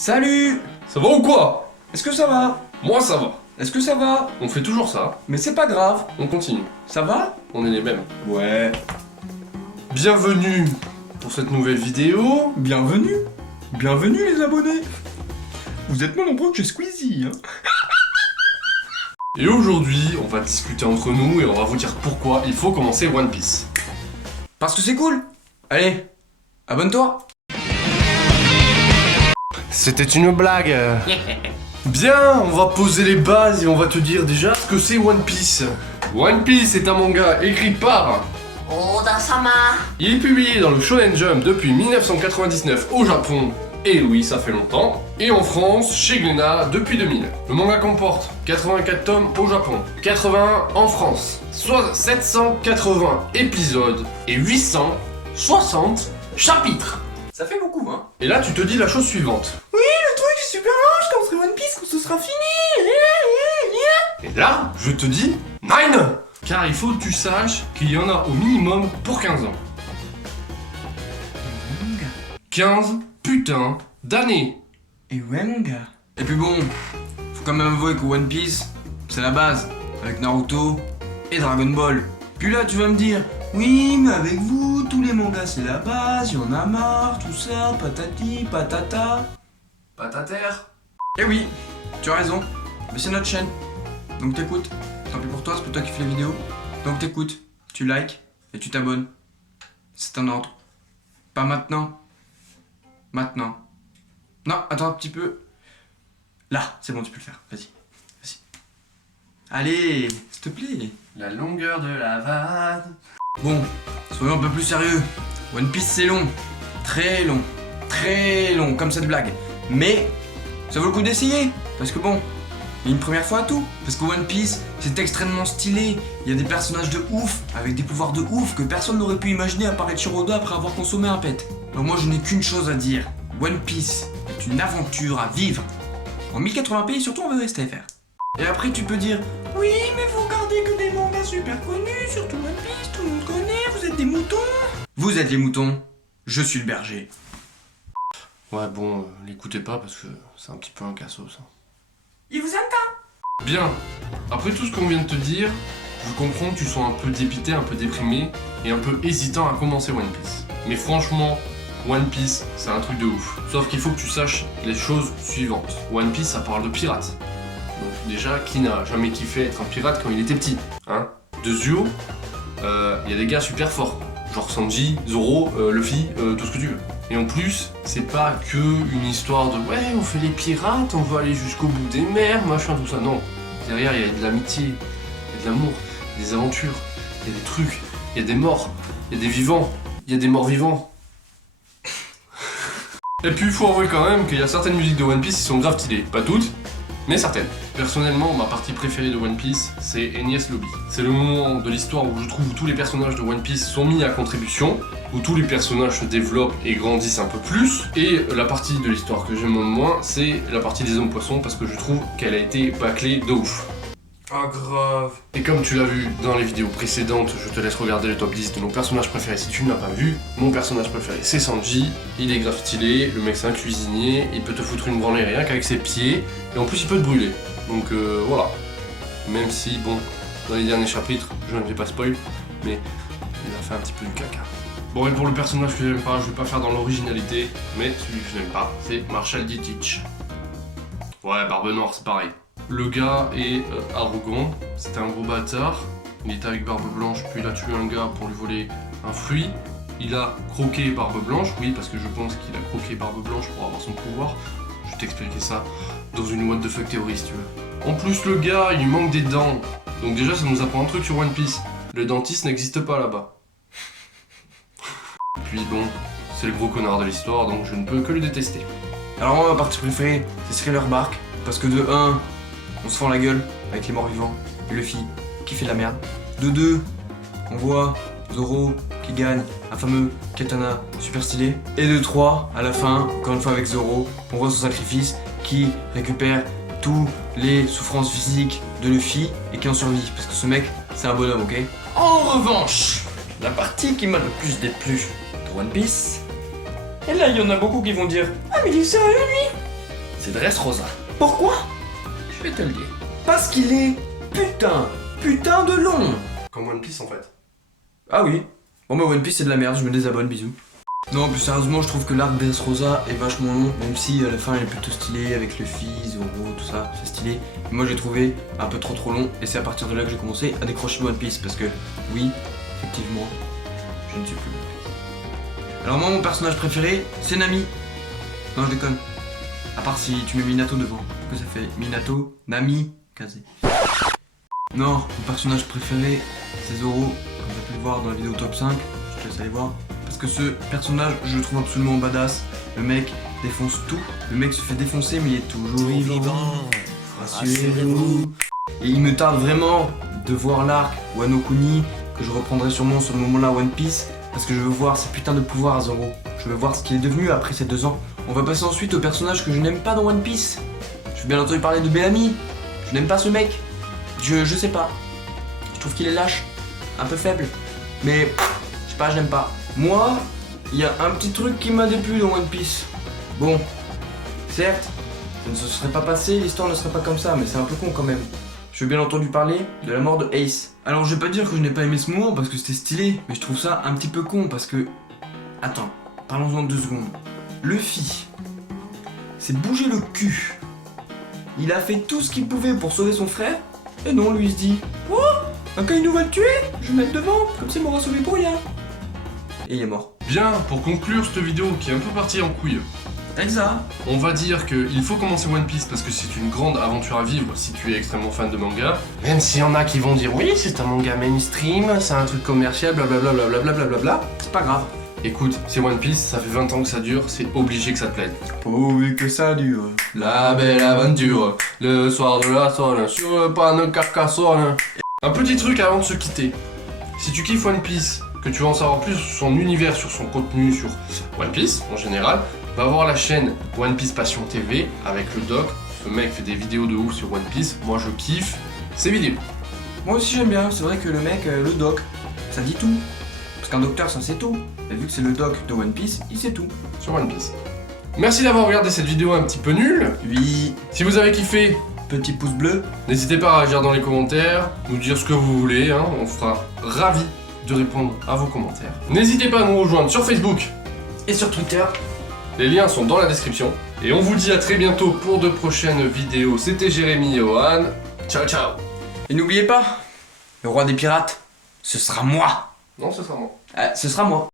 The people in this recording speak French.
Salut! Ça va ou quoi? Est-ce que ça va? Moi ça va. Est-ce que ça va? On fait toujours ça. Mais c'est pas grave. On continue. Ça va? On est les mêmes. Ouais. Bienvenue pour cette nouvelle vidéo. Bienvenue. Bienvenue les abonnés. Vous êtes moins nombreux que chez Squeezie, hein. Et aujourd'hui, on va discuter entre nous et on va vous dire pourquoi il faut commencer One Piece. Parce que c'est cool. Allez, abonne-toi. C'était une blague. Bien, on va poser les bases et on va te dire déjà ce que c'est One Piece. One Piece est un manga écrit par Oda-sama. Il est publié dans le Shonen Jump depuis 1999 au Japon, et oui, ça fait longtemps, et en France, chez Glénat, depuis 2000. Le manga comporte 84 tomes au Japon, 81 en France, soit 780 épisodes et 860 chapitres. Ça fait beaucoup, hein. Et là, tu te dis la chose suivante. Oui, le truc est super long, je commencerai One Piece quand ce sera fini. Et là, je te dis 9. Car il faut que tu saches qu'il y en a au minimum pour 15 ans. 15 putains d'années. Et ouais, mon gars. Et puis bon, faut quand même avouer que One Piece, c'est la base. Avec Naruto et Dragon Ball. Puis là, tu vas me dire, oui, mais avec vous, tous les mangas, c'est la base, y'en a marre, tout ça, patati, patata. Patater. Eh oui, tu as raison, mais c'est notre chaîne. Donc t'écoutes. Tant pis pour toi, c'est pour toi qui fais les vidéos. Donc t'écoutes, tu likes et tu t'abonnes. C'est un ordre. Pas maintenant. Maintenant. Non, attends un petit peu. Là, c'est bon, tu peux le faire. Vas-y. Vas-y. Allez, s'il te plaît. La longueur de la vanne. Bon, soyons un peu plus sérieux. One Piece, c'est long. Très long. Très long, comme cette blague. Mais, ça vaut le coup d'essayer. Parce que bon, il y a une première fois à tout. Parce que One Piece, c'est extrêmement stylé. Il y a des personnages de ouf, avec des pouvoirs de ouf que personne n'aurait pu imaginer apparaître sur Oda après avoir consommé un pet. Donc moi, je n'ai qu'une chose à dire. One Piece est une aventure à vivre. En 1080p et surtout en VSTFR. Et après, tu peux dire, oui, mais vous regardez que des mangas super connus, surtout One Piece, tout le monde connaît, vous êtes des moutons. Vous êtes les moutons, je suis le berger. Ouais, bon, l'écoutez pas parce que c'est un petit peu un cassos. Ça. Il vous aime pas? Bien. Après tout ce qu'on vient de te dire, je comprends que tu sois un peu dépité, un peu déprimé et un peu hésitant à commencer One Piece. Mais franchement, One Piece, c'est un truc de ouf. Sauf qu'il faut que tu saches les choses suivantes. One Piece, ça parle de pirates. Donc déjà, qui n'a jamais kiffé être un pirate quand il était petit, hein? De Zuo, il y a des gars super forts. Genre Sanji, Zoro, Luffy, tout ce que tu veux. Et en plus, c'est pas que une histoire de ouais, on fait les pirates, on veut aller jusqu'au bout des mers, machin, tout ça. Non. Derrière, il y a de l'amitié, il y a de l'amour, il y a des aventures, il y a des trucs, il y a des morts, il y a des vivants, il y a des morts vivants. Et puis, il faut avouer quand même qu'il y a certaines musiques de One Piece qui sont grave stylées. Pas toutes, mais certaines. Personnellement, ma partie préférée de One Piece, c'est Enies Lobby. C'est le moment de l'histoire où je trouve où tous les personnages de One Piece sont mis à contribution, où tous les personnages se développent et grandissent un peu plus. Et la partie de l'histoire que j'aime le moins, c'est la partie des hommes poissons, parce que je trouve qu'elle a été bâclée de ouf. Ah grave. Et comme tu l'as vu dans les vidéos précédentes, je te laisse regarder le top 10 de nos personnages préférés si tu ne l'as pas vu. Mon personnage préféré c'est Sanji, il est grave stylé, le mec c'est un cuisinier, il peut te foutre une branlée rien qu'avec ses pieds, et en plus il peut te brûler. Donc voilà. Même si, bon, dans les derniers chapitres, je ne vais pas spoil, mais il a fait un petit peu du caca. Bon, et pour le personnage que j'aime pas, je vais pas faire dans l'originalité, mais celui que je n'aime pas, c'est Marshall D. Teach. Ouais, Barbe Noire, c'est pareil. Le gars est arrogant, c'était un gros bâtard, il était avec Barbe Blanche, puis il a tué un gars pour lui voler un fruit. Il a croqué Barbe Blanche, oui, parce que je pense qu'il a croqué Barbe Blanche pour avoir son pouvoir. Je vais t'expliquer ça dans une what the fuck théorie si tu veux. En plus, le gars, il lui manque des dents. Donc déjà, ça nous apprend un truc sur One Piece. Le dentiste n'existe pas là-bas. Puis bon, c'est le gros connard de l'histoire, donc je ne peux que le détester. Alors moi, ma partie préférée, c'est Thriller Bark. Parce que de 1, on se fend la gueule avec les morts vivants. Et Luffy qui fait de la merde. De 2, on voit Zoro qui gagne un fameux katana super stylé. Et de 3, à la fin, encore une fois avec Zoro, on voit son sacrifice qui récupère tous les souffrances physiques de Luffy et qui en survit. Parce que ce mec, c'est un bonhomme, ok? En revanche, la partie qui m'a le plus déplu de One Piece, et là il y en a beaucoup qui vont dire, ah mais il est sérieux lui? c'est Dressrosa. Pourquoi? Je vais te le dire. Parce qu'il est putain de long. Comme One Piece en fait. Ah oui. Bon bah One Piece c'est de la merde, je me désabonne, bisous. Non, plus sérieusement, je trouve que l'arc Dressrosa est vachement long, même si à la fin il est plutôt stylé avec Luffy, Zoro, tout ça, c'est stylé. Mais moi j'ai trouvé un peu trop long et c'est à partir de là que j'ai commencé à décrocher One Piece parce que oui, effectivement, je ne suis plus One Piece. Alors moi mon personnage préféré, c'est Nami. Non, je déconne. À part si tu mets Minato devant, que ça fait Minato, Nami, Kaze. Non, mon personnage préféré, c'est Zoro, comme vous avez pu le voir dans la vidéo top 5, je te laisse aller voir. Parce que ce personnage, je le trouve absolument badass. Le mec défonce tout. Le mec se fait défoncer, mais il est toujours vivant. Rassurez-vous. Et il me tarde vraiment de voir l'arc Wano Kuni, que je reprendrai sûrement sur le moment-là One Piece, parce que je veux voir ses putains de pouvoirs à Zoro. Je veux voir ce qu'il est devenu après ces 2 ans. On va passer ensuite au personnage que je n'aime pas dans One Piece. Je vais bien entendu parler de Bellamy. Je n'aime pas ce mec. Je sais pas. Je trouve qu'il est lâche, un peu faible. Mais je sais pas, je l'aime pas. Moi, il y a un petit truc qui m'a déplu dans One Piece. Bon, certes, ça ne se serait pas passé, l'histoire ne serait pas comme ça, mais c'est un peu con quand même. Je veux bien entendu parler de la mort de Ace. Alors je vais pas dire que je n'ai pas aimé ce moment parce que c'était stylé, mais je trouve ça un petit peu con parce que... Attends, parlons-en 2 secondes. Luffy s'est bougé le cul. Il a fait tout ce qu'il pouvait pour sauver son frère, et non, lui il se dit « Oh, un Kainu va le tuer, je vais me mettre devant, comme ça il m'aura sauvé pour rien. » Et il est mort. Bien, pour conclure cette vidéo qui est un peu partie en couille, Exact. on va dire qu'il faut commencer One Piece parce que c'est une grande aventure à vivre si tu es extrêmement fan de manga. Même s'il y en a qui vont dire oui, c'est un manga mainstream, c'est un truc commercial, blablabla, blablabla. C'est pas grave. Écoute, c'est One Piece, ça fait 20 ans que ça dure, c'est obligé que ça te plaise. Pourvu que ça dure. La belle aventure, le soir de la sonne, sur le pan de Carcassonne. Un petit truc avant de se quitter. Si tu kiffes One Piece, que tu veux en savoir plus sur son univers, sur son contenu, sur One Piece en général, va voir la chaîne One Piece Passion TV avec le doc. Ce mec fait des vidéos de ouf sur One Piece. Moi je kiffe ses vidéos. Moi aussi j'aime bien, c'est vrai que le mec, le doc, ça dit tout. Parce qu'un docteur ça sait tout. Et vu que c'est le doc de One Piece, il sait tout. Sur One Piece. Merci d'avoir regardé cette vidéo un petit peu nulle. Oui. Si vous avez kiffé, Petit pouce bleu. n'hésitez pas à réagir dans les commentaires, nous dire ce que vous voulez, hein. On sera ravis de répondre à vos commentaires. N'hésitez pas à nous rejoindre sur Facebook. Et sur Twitter. Les liens sont dans la description. Et on vous dit à très bientôt pour de prochaines vidéos. C'était Jérémy et Johan. Ciao ciao. Et n'oubliez pas, le roi des pirates, ce sera moi. Non, ce sera moi. Ce sera moi.